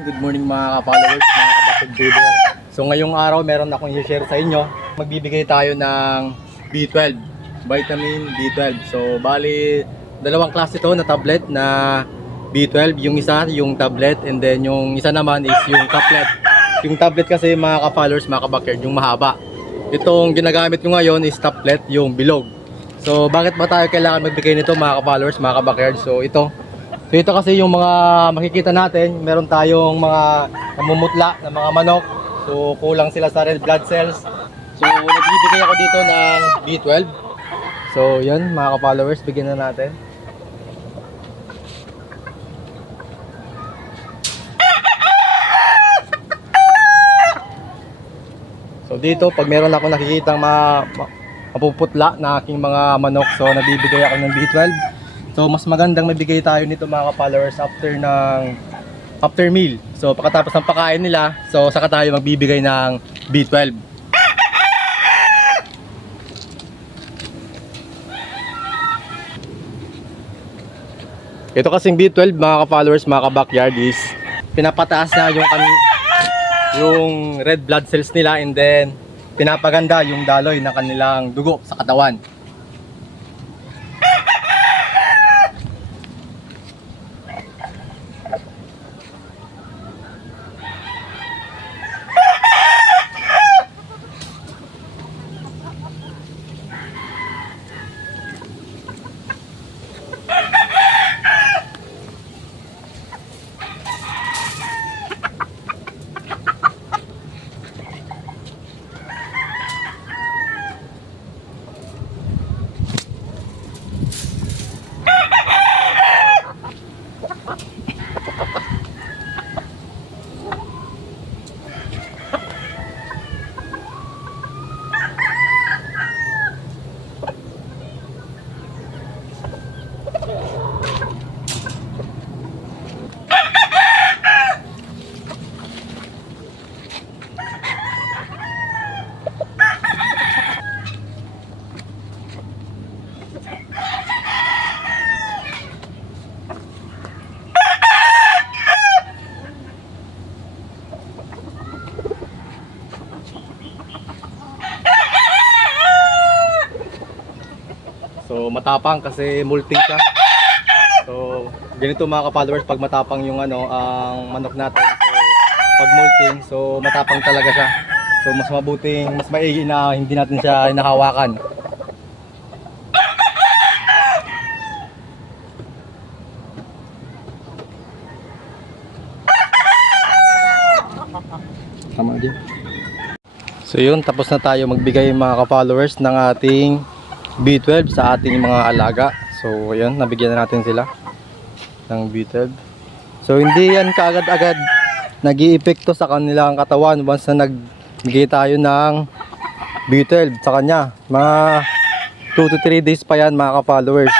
Good morning mga ka-followers, mga kapatid breeder. So ngayong araw meron akong i-share sa inyo. Magbibigay tayo ng B12, vitamin B12. So bali, dalawang klase to na tablet na B12. Yung isa, yung tablet, and then yung isa naman is yung caplet. Yung tablet kasi mga ka-followers, mga ka-backyard, yung mahaba. Itong ginagamit ko ngayon is tablet, yung bilog. So bakit ba tayo kailangan magbigay nito mga ka-followers, mga ka-backyard? So ito kasi yung mga makikita natin, meron tayong mga namumutla na mga manok. So kulang sila sa red blood cells. So nagbibigay ako dito ng B12. So yan mga ka-followers, bigyan na natin. So dito pag meron ako nakikitang mapuputla na aking mga manok, so nabibigay ako ng B12. So mas magandang mabigay tayo nito mga ka-followers after meal. So pagkatapos ng pakain nila, so saka tayo magbibigay ng B12. Ito kasing B12 mga ka-followers, mga ka-backyard is pinapataas na yung red blood cells nila, and then pinapaganda yung daloy ng kanilang dugo sa katawan. So matapang kasi molting siya. So ganito mga ka-followers, pag matapang yung ang manok natin, so pag molting, so matapang talaga siya. So mas maigi na hindi natin siya hinahawakan. Tama din. So yun, tapos na tayo magbigay mga ka-followers ng ating B12 sa ating mga alaga. So ayan, nabigyan na natin sila ng B12. So hindi yan kaagad-agad nag-iepekto sa kanilang katawan once na nagbigay tayo ng B12 sa kanya. Mga 2 to 3 days pa yan mga ka-followers.